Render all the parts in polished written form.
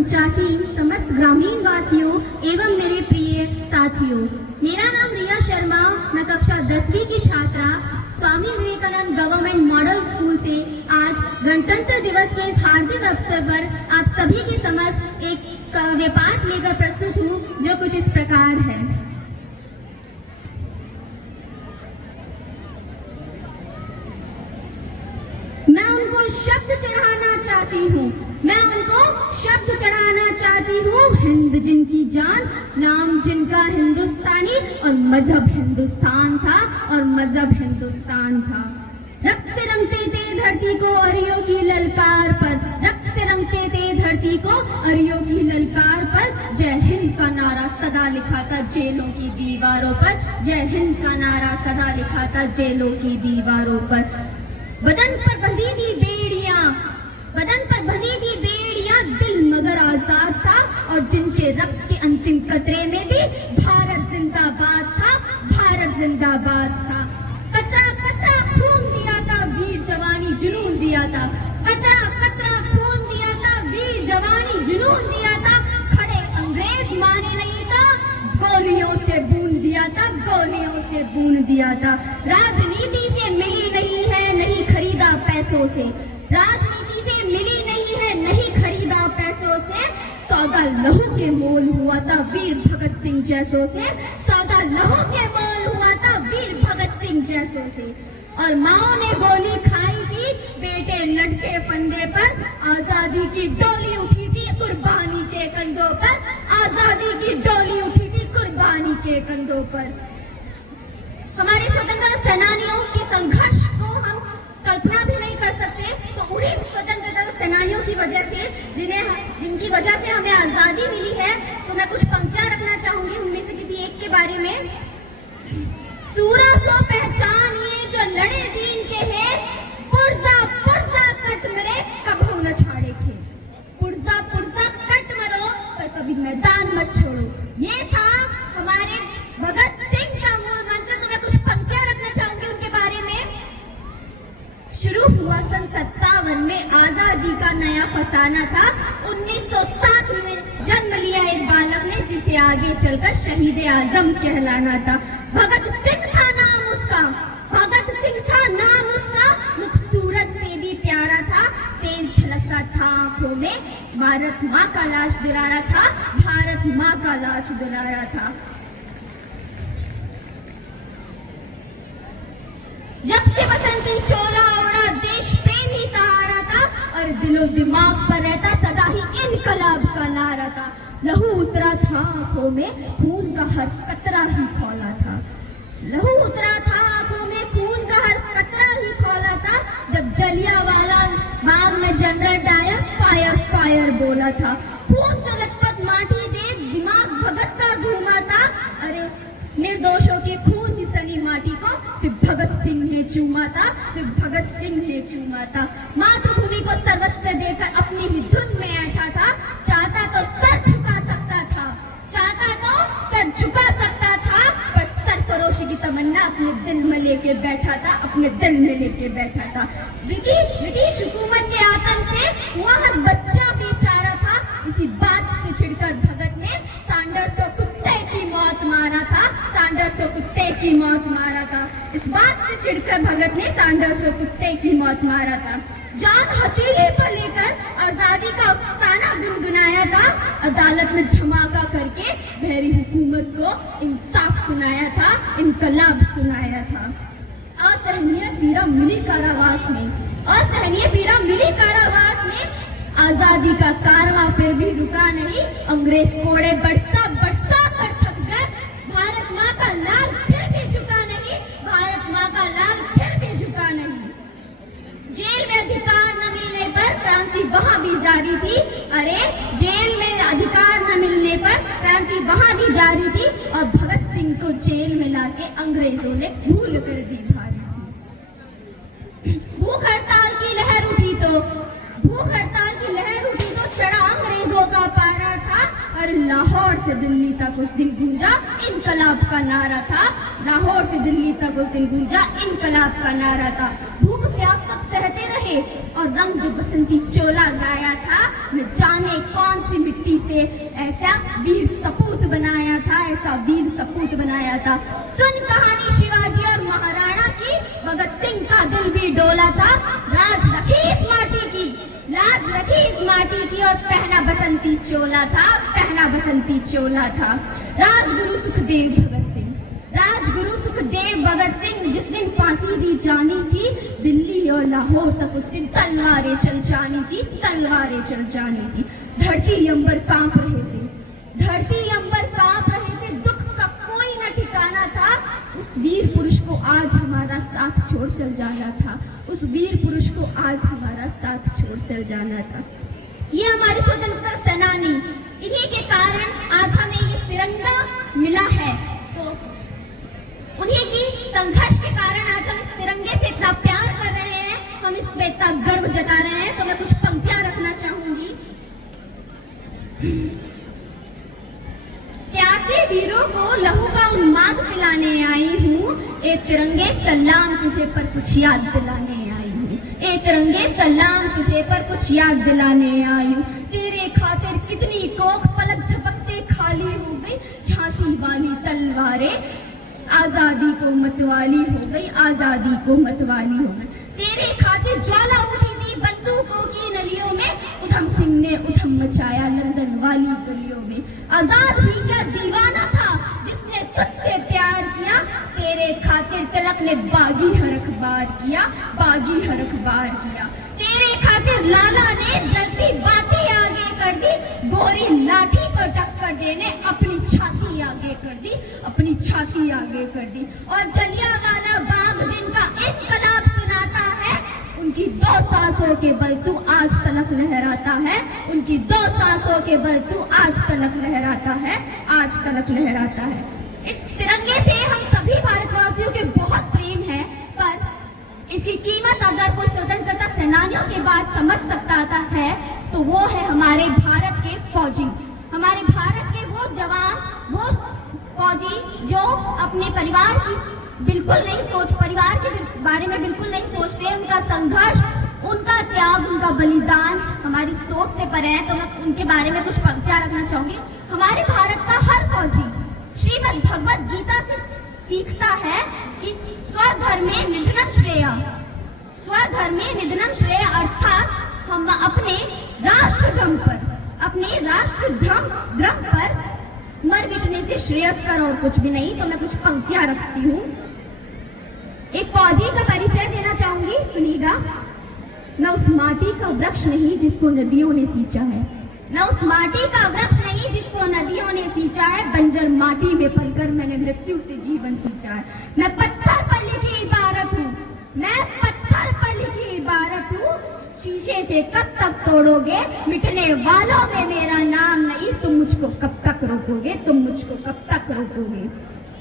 1985 समस्त ग्रामीण वासियों एवं मेरे प्रिय साथियों, मेरा नाम रिया शर्मा, मैं कक्षा 10वीं की छात्रा Swami Vivekananda government model school से आज गणतंत्र दिवस के इस हार्दिक अवसर पर आप सभी के समक्ष एक काव्य पाठ लेकर प्रस्तुत हूँ, जो कुछ इस प्रकार है। मैं उनको शब्द चढ़ाना चाहती हूँ, मैं उनको शब्द चढ़ाना चाहती हूँ। हिंद जिनकी जान, नाम जिनका हिंदुस्तानी, और मजहब हिंदुस्तान था, और मजहब हिंदुस्तान था। रक्त से रंगते थे धरती को अरियों की ललकार पर, रक्त से रंगते थे धरती को अरियों की ललकार पर। जय हिंद का नारा सदा लिखा था जेलों की दीवारों पर, जय हिंद का नारा सदा लिखा था जेलों की दीवारों पर। बदन पर बंधी थी बेड़ियां, बदन पर बंधी थी बेड़ियां, दिल मगर आजाद था, और जिनके रक्त के अंतिम कतरे में भी भारत जिंदाबाद था, भारत जिंदाबाद था। कतरा कतरा खून दिया था, वीर जवानी जुनून दिया था, कतरा कतरा खून दिया था, वीर जवानी जुनून दिया था। खड़े अंग्रेज माने नहीं था, गोलियों से बूंद दिया था, गोलियों से बूंद दिया था। राजनीति से मिली नहीं है, नहीं खरीदा पैसों से, राजनीति से मिली नहीं है, नहीं खरीदा पैसों से। सौदा लहू के मोल हुआ था वीर भगत सिंह जैसों से, सौदा लहू के मोल हुआ था वीर भगत सिंह जैसों से। और माओ ने गोली खाई थी बेटे लटके फंदे पर, आजादी की डोली उठी थी कुर्बानी के कंधों पर, आजादी की डोली उठी थी कुर्बानी के कंधों पर। हमारे स्वतंत्रता सेनानियों के संघर्ष को हम कल्पना भी नहीं कर सकते, तो उन्हीं स्वतंत्रता सेनानियों की वजह से, जिनकी वजह से हमें आजादी मिली है, तो मैं कुछ पंक्तियां रखना चाहूंगी उनमें से किसी एक के बारे में। सूरा सो पहचानिए जो लड़े दीन के हैं, पुरजा पुरजा कट मरे कभू न छाड़े थे, पुरजा पुरजा कट मरो पर कभी मैदान मत छोड़ो। ये था हमारे भगत सिंह का मूल मंत्र। तो मैं कुछ पंक्तियां रखना चाहूंगी उनके बारे में। शुरू हुआ सन 57 में आजादी का नया फसाना था, 1907 में जन्म लिया एक बालक ने, जिसे आगे चलकर शहीद आजम कहलाना था। भगत सिंह था नाम उसका, भगत सिंह था नाम उसका, मुख सूरज से भी प्यारा था, तेज झलकता था आंखों में, भारत माँ का लाज दुलारा था, भारत माँ का लाज दुलारा था। जब से बसंती चोला ओढ़ा देश प्रेम ही सहारा था, और दिलो दिमाग पर रहता सदा ही इनकलाब का नारा था। लहू उतरा था आंखों में, खून का हर कतरा ही खौला था, लहू उतरा था आंखों में, खून का हर कतरा ही खौला था। जब जलियांवाला बाग में जनरल डायर फायर फायर बोला था, खून से लथपथ माटी देख दिमाग भगत का घूमा था। अरे निर्दोषों के खून की सनी माटी को सिर्फ भगत सिंह ने चूमा था, सिर्फ भगत सिंह ने चूमा था। मातृभूमि को सर्वस्व देकर अपनी ही धुन में ऐठा था, चाहता तो सर झुका सकता था, चाहता तो सर झुका सकता था, पर सरफरोशी की तमन्ना अपने दिल में लेके बैठा था, अपने दिल में लेके बैठा था। ब्रिटिश हुकूमत के आतंक से हुआ हर बच्चा बेचारा था, इसी बात से चिढ़कर भगत ने सैंडर्स को कुत्ते की मौत मारा था, सैंडर्स को कुत्ते की मौत मारा था। इस बात से चिढ़कर भगत ने सैंडर्स को कुत्ते की मौत मारा था। जान हथेली पर लेकर आजादी का अफसाना गुनगुनाया था, अदालत में धमाका करके बहरी हुकूमत को इंसाफ सुनाया था, इनकलाब सुनाया था। असहनीय पीड़ा मिली कारावास में, असहनीय पीड़ा मिली कारावास में, आजादी का कारवां फिर भी रुका नहीं, अंग्रेज कोड़े बरसा बरसा कर थक गए, भारत माँ का लाल फिर भी झुका नहीं, भारत माँ का लाल फिर भी झुका नहीं। जेल में अधिकार न मिलने पर क्रांति वहां भी जारी थी, अरे जेल में अधिकार न मिलने पर क्रांति वहां भी जारी थी, और भगत सिंह को जेल में लाके अंग्रेजों ने भूल कर दी भारी थी। भूख हड़ताल की लहर उठी तो, भूख हड़ताल की लहर उठी तो चढ़ा अंग्रेजों का पारा था, और लाहौर से दिल्ली तक उस दिन गूंजा इनकलाब का नारा था, लाहौर से दिल्ली तक उस दिन गूंजा इनकलाब का नारा था। भूख प्यास सब सहते रहे, और रंग बसंती चोला गाया था। न जाने कौन सी मिट्टी से ऐसा वीर सपूत बनाया था, ऐसा वीर सपूत बनाया था। सुन कहानी शिवाजी और महाराणा की, भगत सिंह का दिल भी डोला था। राज रखी इस माटी की, लाज रखी इस माटी की, और पहना बसंती चोला था, पहना बसंती चोला था। राजगुरु सुखदेव भगत सिंह, राजगुरु सुखदेव भगत सिंह जिस दिन फांसी दी जानी थी, दिल्ली और लाहौर तक उस दिन तलवारें चल जानी थी, तलवारें चल जानी थी। धरती अंबर कांप रहे थे, धरती अंबर कांप रहे थे, दुख का कोई न ठिकाना था। उस वीर पुरुष को आज हमारा साथ छोड़ चल जाना था, उस वीर पुरुष को आज हमारा साथ छोड़ चल जाना था। ये हमारे स्वतंत्रता सेनानी, इन्हीं के कारण आज हमें ये तिरंगा मिला है। तो उन्हीं की संघर्ष के कारण आज हम इस तिरंगे से इतना प्यार कर रहे हैं, हम इस पे इतना गर्व जता रहे हैं। तो मैं कुछ पंक्तियां रखना चाहूंगी। प्यासे वीरों को लहू का उन्माद पिलाने आई हूँ, ए तिरंगे सलाम तुझे पर कुछ याद दिलाने आई हूँ, ए तिरंगे सलाम तुझे पर कुछ याद दिलाने आई हूँ। तेरे खातिर कितनी कोख पलक झपकते खाली हो गई, झांसी वाली तलवारें आजादी को मतवाली हो गई, आजादी को मतवाली हो गई। तेरे खातिर ज्वाला उठी थी बंदूकों की नलियों में, उधम सिंह ने उधम मचाया लंदन वाली गलियों में। आजाद भी क्या दीवाना था जिसने तुझसे प्यार किया, तेरे खातिर तिलक ने बागी हर अखबार किया, बागी हर अखबार किया। तेरे खातिर लाला ने जलती बातें आगे कर दी, गोरी लाठी को टक्कर देने अपनी छाती आगे कर दी, अपनी छाती आगे कर दी। और जलियांवाला बाग जिनका इनकलाब सुनाता है, उनकी 2 सांसों के बल तू आज तलक लहराता है, उनकी 2 सांसों के बल तू आज तलक लहराता है, आज तलक लहराता है। इस तिरंगे से हम सभी भारतवासियों के बहुत प्रेम है, पर इसकी कीमत अगर कोई स्वतंत्रता सेनानियों के बाद समझ सकता है तो वो है हमारे भारत के फौजी, हमारे भारत के वो जवान, वो फौजी जो अपने परिवार की बिल्कुल नहीं सोच, परिवार के बारे में बिल्कुल नहीं सोचते। उनका संघर्ष, उनका त्याग, उनका बलिदान हमारी सोच से परे है। तो मैं उनके बारे में कुछ पंक्तियां रखना चाहूंगी। हमारे भारत का हर फौजी श्रीमद् भगवत गीता से सीखता है कि स्वधर्मे निधनम श्रेय, स्वधर्मे निधनम श्रेय, अर्थात हम अपने राष्ट्र धर्म पर, अपने राष्ट्र धर्म पर मर मिटने से श्रेयस्कर और कुछ भी नहीं। तो मैं कुछ पंक्तियां रखती हूँ। एक फौजी का परिचय देना चाहूंगी, सुनिएगा। मैं उस माटी का वृक्ष नहीं जिसको नदियों ने सींचा है, मैं उस माटी का वृक्ष नहीं जिसको नदियों ने सींचा है, बंजर माटी में पलकर मैंने मृत्यु से जीवन सींचा है। मैं पत्थर पर लिखी इबारत हूँ, मैं पत्थर पर लिखी इबारत हूँ, शीशे से कब तक तोड़ोगे, मिटने वालों में मेरा नाम नहीं, तुम मुझको कब तक रोकोगे, तुम मुझको कब तक रोकोगे।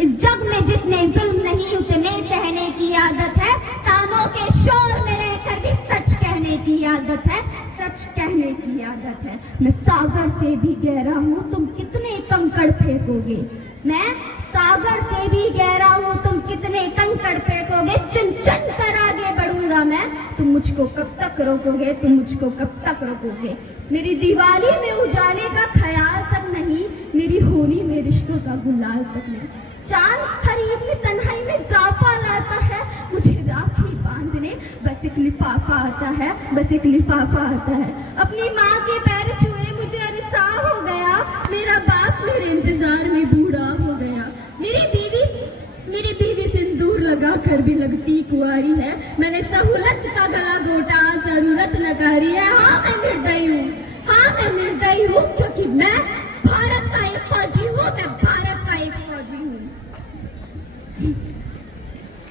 इस जग में जितने जुल्म नहीं उतने सहने की आदत है, कानों के शोर में रहकर भी सच कहने की आदत है, सच कहने की आदत है। मैं सागर से भी गहरा हूँ, तुम कितने कंकड़ फेंकोगे, मैं सागर से भी गहरा हूँ, तुम कितने कंकड़ फेंकोगे, चुन चुन कर आगे बढ़ूंगा मैं, तुम मुझको कब तक रोकोगे, तुम मुझको कब तक रोकोगे। मेरी दिवाली में उजाले का ख्याल तक नहीं, मेरी होली में रिश्तों का गुलाल तक नहीं। चांद खरीदने तन्हाई में ज़ाफ़ा लाता है, मुझे राखी बांधने बस एक लिफाफा आता है, बस एक लिफाफा आता है। अपनी माँ के पैर छुए मुझे अरसा हो गया, मेरा बाप मेरे इंतजार में बूढ़ा हो गया। मेरी बीवी सिंदूर लगा कर भी लगती कुंवारी है, मैंने सहूलत का गला घोटा, जरूरत न करी है। हाँ मैं निर्दयी हूँ, हाँ मैं निर्दयी हूँ, क्योंकि मैं भारत का एक फौजी हूँ, मैं भारत का एक फौजी हूँ।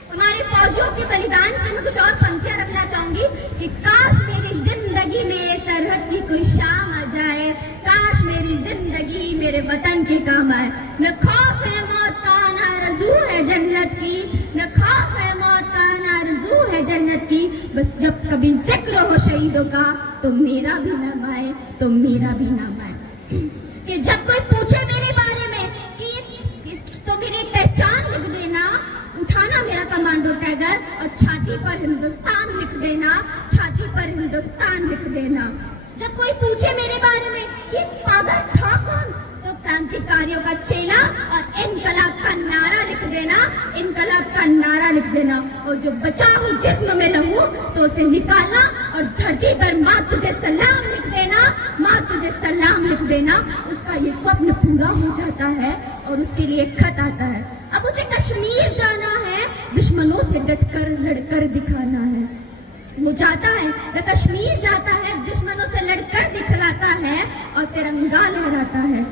हमारे फौजियों के बलिदान पर मैं कुछ और पंक्तियां रखना चाहूंगी कि काश मेरी जिंदगी में सरहद की कोई शाम आ जाए, काश मेरी जिंदगी मेरे वतन के काम आए। न खौफ है मौत का न आरज़ू है जन्नत की, न खौफ है मौत का न आरज़ू है जन्नत की, बस जब कभी जिक्र हो शहीदों का तो मेरा भी नाम आए, तो मेरा भी नाम आए। कि जब कोई पूछे मेरे बारे में कि तो मेरी पहचान लिख देना, उठाना मेरा कमांडो टैगर और छाती पर हिंदुस्तान लिख देना, छाती पर पर हिंदुस्तान लिख देना। जब कोई पूछे मेरे बारे में ये पागल था कौन, तो क्रांतिकारियों का चेला और इनकलाब का नारा लिख देना, इनकलाब का नारा लिख देना। और जो बचा हो जिस्म में लहू तो उसे निकालना और धरती पर माँ तुझे सलाम लिख देना, माँ तुझे सलाम लिख देना। उसका ये स्वप्न पूरा हो जाता है और उसके लिए खत आता है। अब उसे कश्मीर जाना है, दुश्मनों से डटकर लड़कर दिखाना है। वो जाता है, वह कश्मीर जाता है, दुश्मनों से लड़कर दिखलाता है और तिरंगा लहराता है।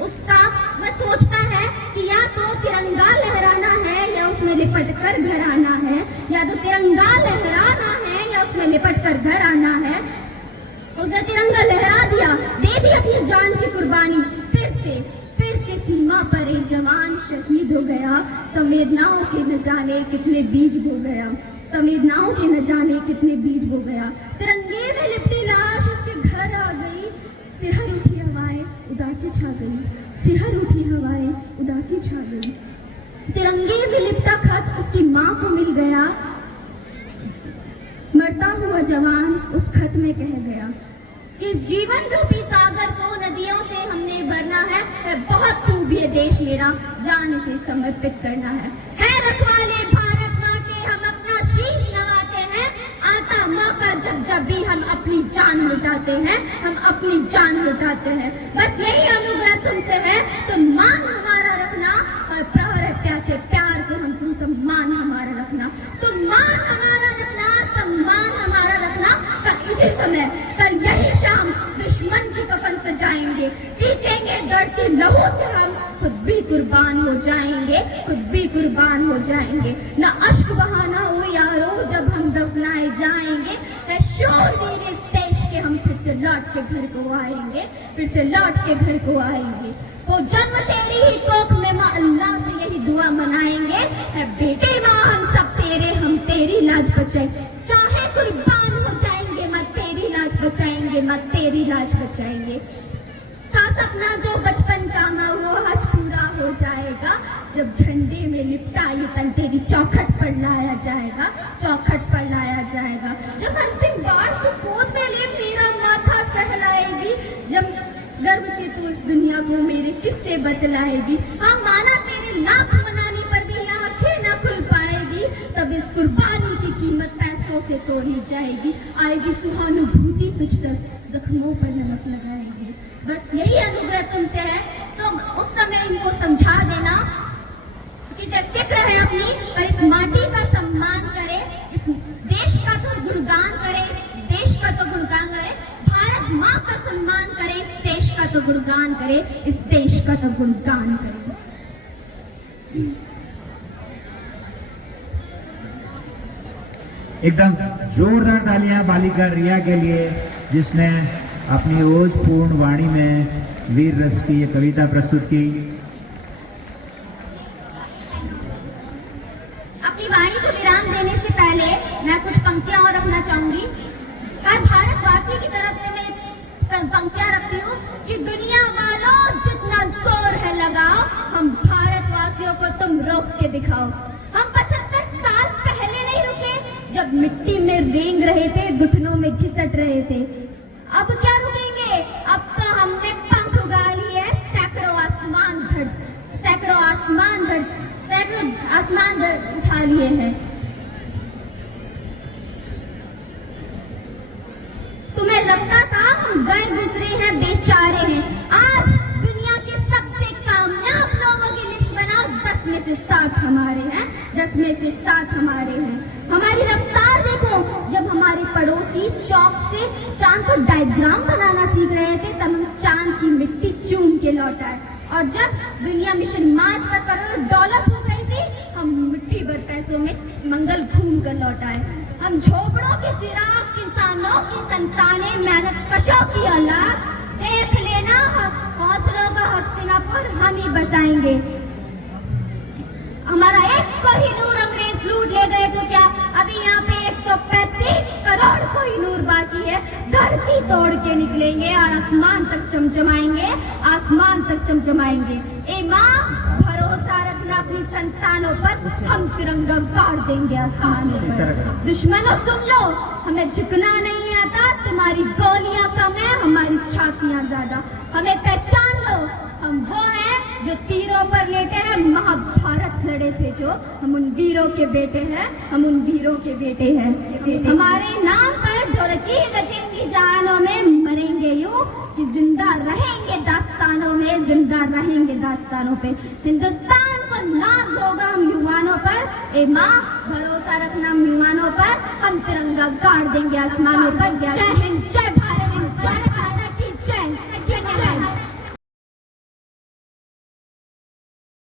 उसका वह सोचता है कि या तो तिरंगा लहराना है या उसमें लिपट कर घर आना है, या तो तिरंगा लहराना है या उसमें लिपट कर घर आना है। उसने तिरंगा लहरा दिया, दे दी अपनी जान की कुर्बानी। फिर से सीमा पर एक जवान शहीद हो गया। संवेदनाओं के न जाने कितने बीज बो गया, संवेदनाओं के न जाने कितने बीज बो गया। तिरंगे में लिपटी लाश उसके घर आ गई, सिहर उठी हवाएं उदासी छा गई, सिहर उठी हवाएं उदासी छा गई। तिरंगे में लिपटा खत उसकी माँ को मिल गया। मरता हुआ जवान उस खत में कह गया कि इस जीवन रूपी सागर को नदियों से हमने भरना है बहुत खूब ये देश मेरा, जान इसे समर्पित करना है रखवाले भारत माँ के हम अपना शीश नवाते हैं। आता मौका जब जब भी हम अपनी जान लुटाते हैं, हम अपनी जान लुटाते हैं। बस यही अनुग्रह तुमसे है, तुम मान हमारा रखना और प्रहर प्यासे प्यार को हम तुम सम्मान हमारा रखना, तुम मान हमारा रखना, सम्मान हमारा रखना। कल इसी समय, कल यही शाम दुश्मन की कफन सजाएंगे, सींचेंगे गढ़ती लहू से हम खुद भी कुर्बान हो जाएंगे, खुद भी कुर्बान हो जाएंगे। ना अश्क बहाना हो यारो जब हम दफनाए जाएंगे, है शूरवीर इस देश के हम फिर से लौट के घर को आएंगे, फिर से लौट के घर को आएंगे। हो जन्म तेरी ही कोख में माँ, अल्लाह से यही दुआ मनाएंगे, है बेटे माँ हम सब तेरे, हम तेरी लाज बचाए, चाहे कुर्बान हो जाएंगे मत तेरी लाज बचाएंगे, मत तेरी लाज बचाएंगे। था सपना जो बचपन का माँ वो आज पूरा हो जाएगा, जब झंडे में लिपटा ये तन तेरी चौखट पर लाया जाएगा, चौखट पर लाया जाएगा। जब अंतिम बार तू गोद में ले मेरा माथा सहलाएगी, जब गर्व से तू इस दुनिया को मेरे किस्से बतलाएगी। हाँ माना तेरे लाख मनाने पर भी आंखें न खुल पाएगी, तब इस कुर्बानी की कीमत पैसों से तो ही जाएगी। आएगी सुहानुभूति तुझ तक, जख्मों पर नमक लगाएगी। बस यही अनुग्रह तुमसे है, तो उस समय इनको समझा देना कि इसे फिक्र है अपनी, पर इस माटी का सम्मान करे, इस देश का तो गुणगान करे, इस देश का तो गुणगान करे, भारत माँ का सम्मान करे, इस देश का तो गुणगान करे, इस देश का तो गुणगान करे। एकदम जोरदार तालियां बालिका रिया के लिए, जिसने अपनी ओजपूर्ण वाणी में वीर रस की ये कविता प्रस्तुत की। अपनी वाणी को विराम देने से पहले मैं कुछ पंक्तियां और रखना चाहूंगी। हर भारतवासी की तरफ से मैं पंक्तियां रखती हूँ कि दुनिया वालों जितना जोर है लगाओ, हम भारतवासियों को तुम रोक के दिखाओ। हम 75 साल पहले नहीं रुके, जब मिट्टी में रेंग रहे थे, घुटनों में घिसट रहे थे। अब क्या रुकेंगे, अब तो हमने पंख उगा लिए, सैकड़ों आसमान उठा लिए हैं। तुम्हें लगता था हम गए गुजरे हैं, बेचारे हैं। आज दुनिया के सबसे कामयाब लोगों की लिस्ट बनाओ, 10 में से 7 हमारे हैं, 10 में से 7 हमारे हैं। हमारी रफ्तार देखो, जब हमारे पड़ोसी चौक से चांद को डायग्राम बनाना सीख रहे थे, तब हम चांद की मिट्टी चूम के लौट आए। और जब दुनिया मिशन मार्स पर करोड़ों डॉलर फूंक रही थी, हम मुट्ठी भर पैसों में मंगल घूम कर लौट आए। हम झोपड़ों के चिराग, किसानों की संतानें, मेहनत कशों की औलाद, देख लेना हौसलों का हस्तिनापुर हम ही बसाएंगे। हमारा एक कोहिनूर अंग्रेज लूट ले गए तो क्या, अभी यहाँ पे 135 करोड़ कोहिनूर बाकी है। धरती तोड़ के निकलेंगे और आसमान तक चमचमाएंगे, आसमान तक चमचमाएंगे। ए माँ भरोसा भरोसा रखना अपनी संतानों पर, हम तिरंगा गाड़ देंगे आसमानों पर। दुश्मनों सुन लो, हमें झुकना नहीं आता, तुम्हारी गोलियां कम है, हमारी छातियां ज्यादा। हमें पहचान लो, हम वो हैं जो तीरों पर लेटे हैं, महाभारत लड़े थे जो, हम उन वीरों के बेटे हैं, हम उन वीरों के बेटे हैं। हमारे नाम पर ढोलकी बजेंगी जहानों में, मरेंगे यूं कि जिंदा रहेंगे दास्तानों में, जिंदा रहेंगे दास्तानों पे। हिंदुस्तान को नाज होगा हम युवानों पर, ए माँ भरोसा रखना हम युवानों पर, हम तिरंगा गाड़ देंगे आसमानों पर। जय हिंद, जय भारत, जय भारत की जय, जय भारत।